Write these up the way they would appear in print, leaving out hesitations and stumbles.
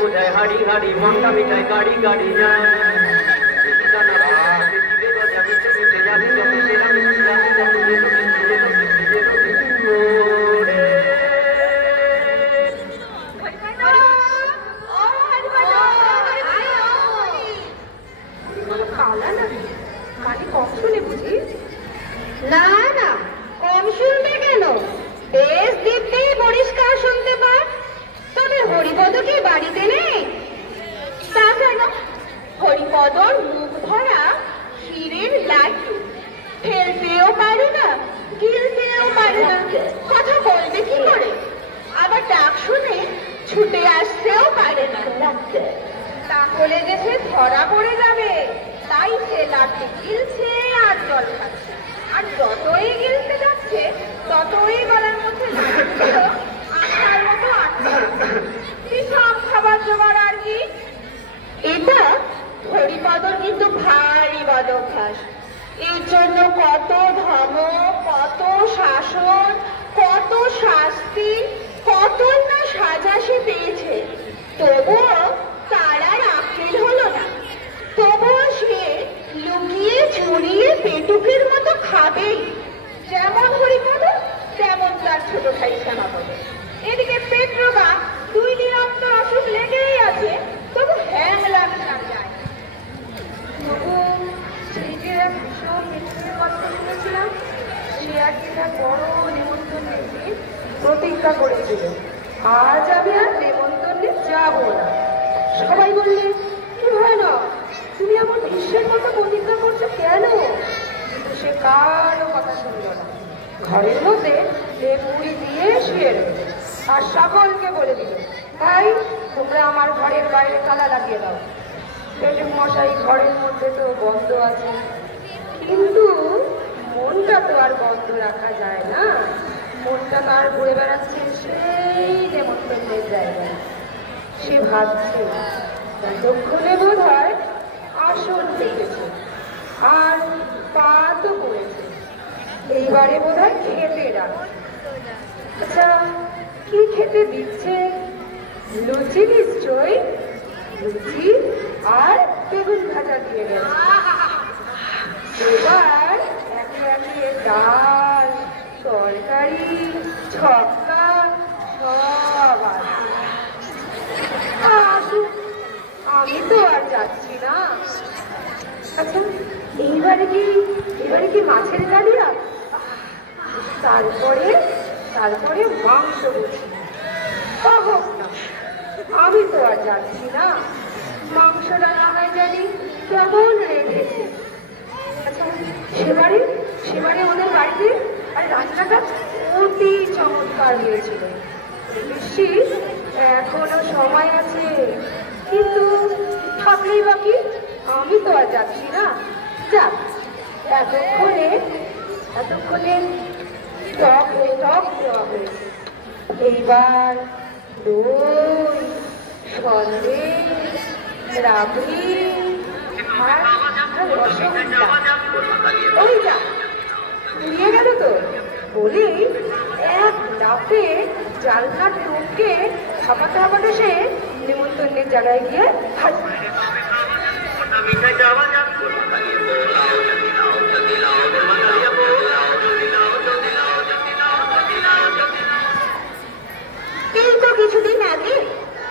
বুঝায় হাড়ি হাড়ি মনটা মিঠাই গাড়ি গাড়ি না না, কম শুনবে কেন? বেশ দিব্যি পরিষ্কার শুনতে পার। তবে হরিপদ কি বাড়িতে নেই? তা কেন? হরিপদর মুখ ভরা ক্ষীরের লাড্ডু, ফেলতেও পারে না, গিলতেও পারে না, কথা বলবে কি করে? আবার ডাক শুনে ছুটে আসতেও পারে না। তাহলে যে সে ধরা পড়ে যাবে, তাই সে লাড্ডু গিলছে আর জল খাচ্ছে। আর যতই গিলতে যাচ্ছে ততই গলার মধ্যে আঠার মতো বিষম খাবার জোগাড়। আর কি এটা হরিপদর কিন্তু ভারী বদ অভ্যাস। এর জন্য কত ধমক, কত শাসন, কত শাস্তি, কত না সাজা সে পেয়েছে। তবুও তার আর আক্কেল হলো না। তবুও সে লুকিয়ে ছড়িয়ে পেটুকের মতো খাবেই। যেমন হরিপদ তেমন তার ছোট ভাই শ্যামাপদ। এদিকে পেট্রোগা দুই নিরন্তর অসুখ লেগেই আছে, তবু হ্যাং লাগছে না যায়। তবু সেই যে ভীষণ মৃত্যুর কথা শুনেছিলাম, সে একটা বড় নেমন্তন্নের দিন প্রতিজ্ঞা করেছিল, আজ আমি আর নেমন্তন্নে যাব না। সবাই বললেন, কি হয় না, তুমি আমার ভীষ্মের মতো প্রতিজ্ঞা করছো কেন? কিন্তু সে কারো কথা শুনল না। ঘরের মধ্যে মুড়ি দিয়ে শুয়ে রইল আর সকলকে বলে দিল, তাই তোমরা আমার ঘরের বাইরে তালা লাগিয়ে দাও। পেটুক মশাই ঘরের মধ্যে তো বন্ধ আছে, কিন্তু মনটা তো আর বন্ধ রাখা যায় না। মনটা তার ঘুরে বেড়াচ্ছে সেই নেমন্তন্নের জায়গায়। সে ভাবছে ততক্ষণে বোধ হয় আসন পেতেছে আর পা তো পড়েছে, এইবারে বোধ হয় খেতে ডাকে। আচ্ছা, কি খেতে দিচ্ছে? লুচি নিশ্চয়, লুচি আর বেগুন ভাজা দিয়ে গেছে। এবার একে একে ডাল, তরকারি, ছক্কা সব আসুক, আমি তো আর যাচ্ছি না। আচ্ছা, এইবারে কি মাছের কালিয়া, তারপরে মাংস বুঝি। হোক না, আমি তো আর যাচ্ছি না। মাংস রান্না হয় জানি কেমন রেখেছে। আচ্ছা, সেবারে ওদের বাড়িতে আর রান্নাটা অতি চমৎকার হয়েছিল। নিশ্চিত এখনো সময় আছে, কিন্তু থাকলেই বাকি, আমি তো আর যাচ্ছি না। যাক, এতক্ষণে টক দেওয়া হয়েছে। এইবার দই, সন্দেশ, রাবড়ি আর রসগোল্লা। ওই যা উড়িয়ে গেল তো বলি, এক লাফে জালনা টুকে হাঁপাতে সে নেমন্তন্নের জায়গায় গিয়ে হাজির। কিন্তু কিছুদিন আগে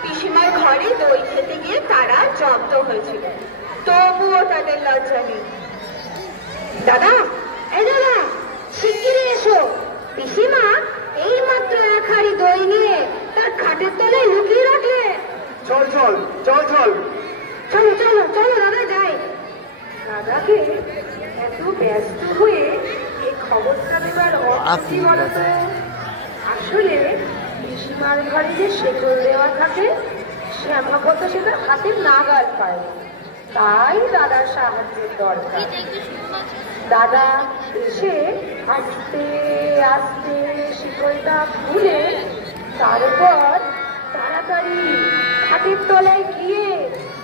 পিসিমার ঘরে দই খেতে গিয়ে তারা জব্দ হয়েছিল, তবুও তাদের লজ্জা নেই। দাদা, এই দাদা, শিগগিরি এসো, পিসিমা এই মাত্র এক হাঁড়ি দই নিয়ে তার খাটের তলায় লুকিয়ে রাখলে। চল চল চল চল চলো চলো চলো দাদা, যাই। দাদাকে এত ব্যস্ত হয়ে এই খবরটা দেবার অর্থ বলতো? আসলে পিসিমার ঘরে যে শেকল দেওয়া থাকে, শ্যামাপদ সেটা হাতের নাগাল পায় না, তাই দাদার সাহায্যের দরকার। দাদা এসে আস্তে আস্তে শিকলটা খুলে তারপর তাড়াতাড়ি খাটের তলায় গিয়ে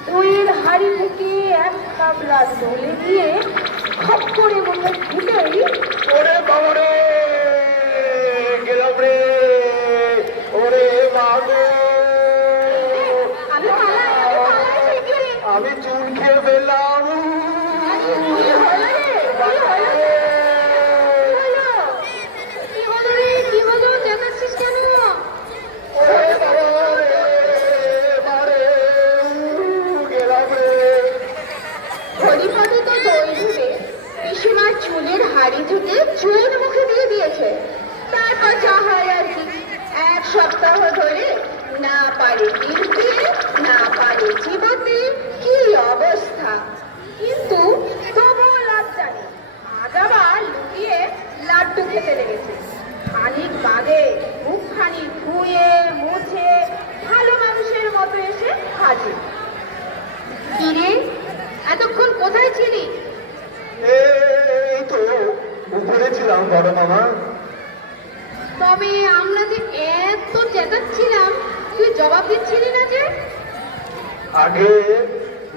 দইয়ের হাড়ি থেকে এক গামলা তুলে দিয়ে খপ করে মুখে দিতেই ওরে বাবা রে, গেলাম রে, ওরে মাগো, আমি পালাই শিগগিরি। আমি চুন খেয়ে ফেললাম। কি হলো রে? কি হলো? চেঁচাচ্ছিস কেন? ওরে বাবা রে, মারে, গেলাম রে। হরিপদ তো দই ধুয়ে পিসিমার চুলের হাড়ি থেকে চুল মুখে দিয়ে দিয়েছে। তারপর যা হয় আর কি, এক সপ্তাহ ধরে না পারে গিলতে, না পারে চিবোতে, কি অবস্থা। কিন্তু তবুও লজ্জা নেই, আজ আবার লুকিয়ে লাড্ডু খেতে লেগেছে। খানিক বাদে মুখখানি ধুয়ে মুছে ভালো মানুষের মতো এসে হাজির। কিরে, এতক্ষণ কোথায় ছিলি? এই তো উপরে ছিলাম বড় মামা। তবে আমরা যে এত চেঁচাচ্ছিলাম, তুই জবাব দিচ্ছিলি না যে? আগে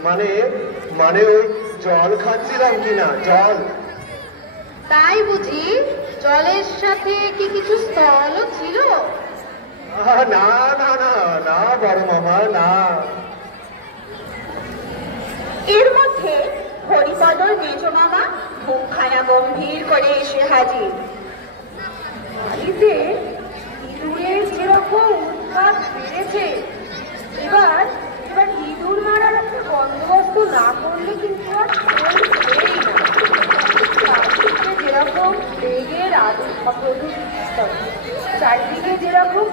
মানে মানে ওই জল খাচ্ছিলাম কিনা, জল। তাই বুঝি? জলের সাথে কি কিছু স্থলও ছিল? না না না না বড় মামা, না। এর মধ্যে হরিপদর মেজ মামা মুখখানা গম্ভীর করে এসে হাজির। বাড়িতে ইঁদুরের যেরকম উৎপাত বেড়েছে, এবার ইঁদুর মারার একটা বন্দোবস্ত না করলে কিন্তু আর চলবেই না। চারদিকে যেরকম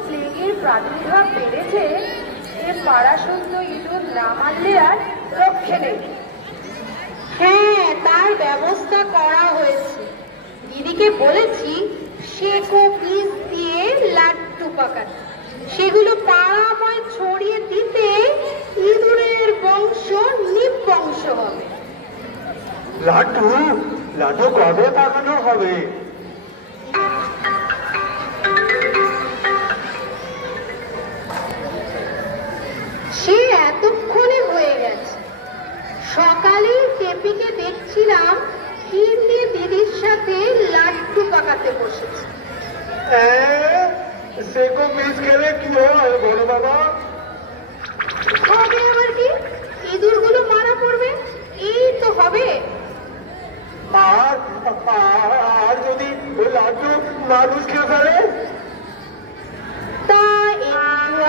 প্লেগের প্রাদুর্ভাব বেড়েছে, এ পাড়াসুদ্ধ ইঁদুর না মারলে আর রক্ষে নেই। হ্যাঁ, তার ব্যবস্থা করা হয়েছে। দিদিকে বলেছি শেকো পিস দিয়ে লাড্ডু পাকাতে, সেগুলো পাড়াময় ছড়িয়ে দিতে ইঁদুরের বংশ নিবংশ হবে। লাড্ডু লাড্ডু কবে পাকানো হবে? সে এতক্ষণে হয়ে গেছে। সকালে টেপিকে দেখছিলাম হিন্দি দিদির সাথে লাড্ডু পাকাতে বসেছে। সেকো পিস খেলে কি হয় বড় বাবা? হবে আবার কি, ইঁদুরগুলো মারা পড়বে, এই তো হবে। আর আর যদি ওই লাড্ডু মানুষ খেয়ে ফেলে? তা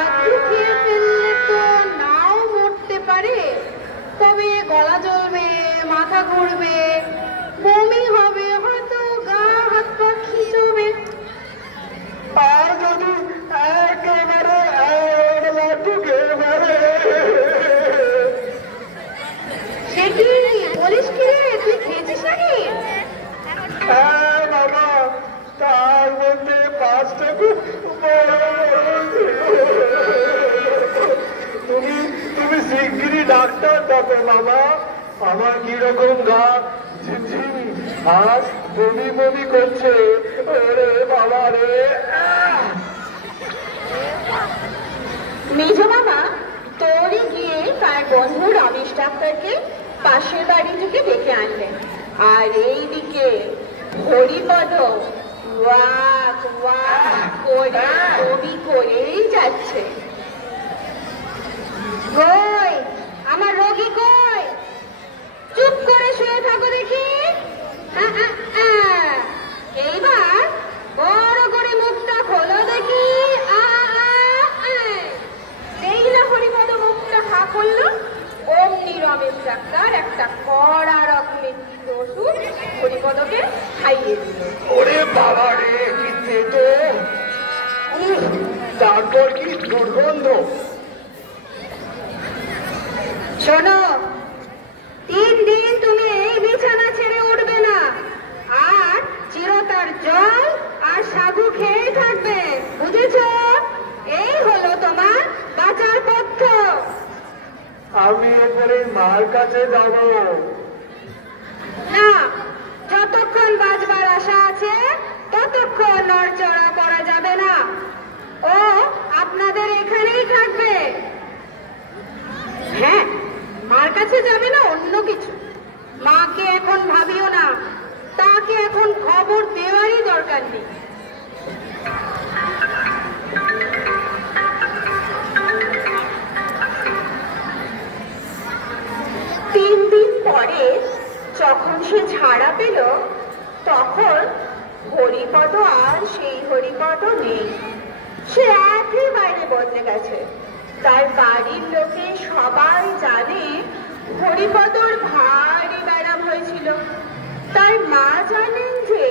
একটু খেয়ে ফেললে তো নাও মরতে পারে, তবে গলা জ্বলবে, মাথা ঘুরবে, বমি হবে, হয়তো গা হাত পা খিচবে। আর যদি একেবারে লাড্ডু খেয়ে ফেলে? সে কি বলিস কি রে, তুই খেয়েছিস নাকি? হ্যাঁ বাবা, তার মধ্যে 5টা খুব বড় বড় ছিল। তুমি শিগগিরই ডাক্তার ডাকো বাবা। আমার কিরকম গা ঝিমঝিম আর বমি বমি করছে। ওরে বাবা রে। মেজ মামা দৌড়ে গিয়ে তার বন্ধু রমেশ ডাক্তারকে পাশের বাড়ি থেকে ডেকে আনলেন। আর এইদিকে হরিপদ ওয়াক ওয়াক করে বমি করেই যাচ্ছে। কই আমার রোগী কই? চুপ করে শুয়ে থাকো দেখি। এইবার বড় করে মুখটা খোলো দেখি। এই না হরিপদ মুখটা হা করলো, অমনি রমেশ ডাক্তার একটা কড়া রকমের ওষুধ হরিপদকে খাইয়ে দিল। ওরে বাবা রে, কি তেতো! তারপর কি দুর্গন্ধ! শোনো, 3 দিন তুমি এই বিছানা ছেড়ে উঠবে না, আর চিরতার জল আর সাগু খেয়ে থাকবে, বুঝেছ? এই হলো তোমার বাঁচার পথ্য। আমি এরপরে মার কাছে যাব না, যতক্ষণ বাঁচবার আশা আছে ততক্ষণ নড়চড়া করা যাবে না। ও আপনাদের এখানেই থাকবে? হ্যাঁ, মার কাছে যাবে না অন্য কিছু? মাকে এখন ভাবিও না, তাকে এখন খবর দেওয়ারই দরকার নেই। তিন দিন পরে যখন সে ছাড়া পেল, তখন হরিপদ আর সেই হরিপদ নেই। সে একেবারে বদলে গেছে। তার বাড়ির লোকে সবাই জানে হরিপদর ভারী ব্যারাম হয়েছিল। তার মা জানেন যে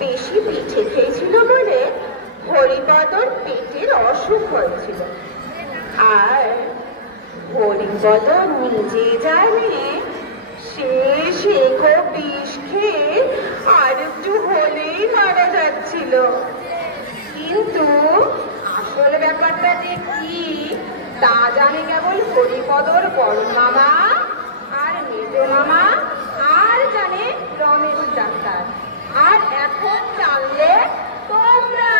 বেশি পিঠে খেয়েছিল বলে হরিপদর পেটের অসুখ হয়েছিল। আর হরিপদ নিজে জানে সে শেখো বিষ খেয়ে আর একটু হলেই মারা যাচ্ছিল। কিন্তু আসল ব্যাপারটা যে কি তা জানে কেবল হরিপদর বড় মামা আর মেজ মামা, আর জানে রমেশ ডাক্তার। আর এখন জানলে তোমরা,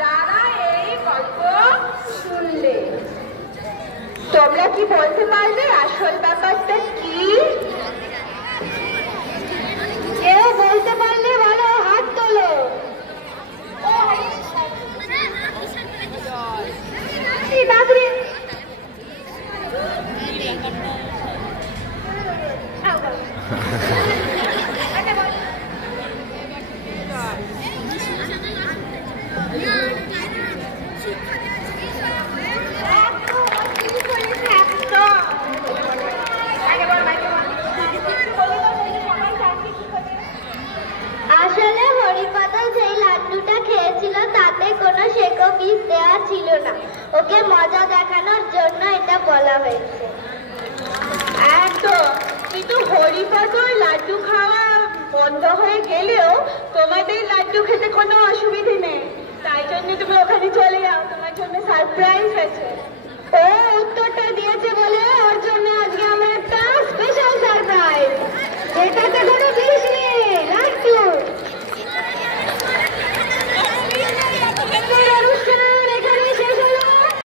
যারা এই গল্প শুনলে। তোমরা কি বলতে পারবে আসল ব্যাপারটা কি? কেউ বলতে পারলে বলো, হাত তোলো। আসলে হরিপদ যেই লাড্ডুটা খেয়েছিল তাতে কোনো শেকো বিষ দেওয়া ছিল না। ওকে মজা দেখানোর জন্য এটা বলা হয়েছে। একদম। কিন্তু হরিপদর লাড্ডু খাওয়া বন্ধ হয়ে গেলেও তোমাদের লাড্ডু খেতে কোনো অসুবিধে নেই। তাই জন্য তুমি ওখানে চলে যাও, তোমার জন্য সারপ্রাইজ আছে। ও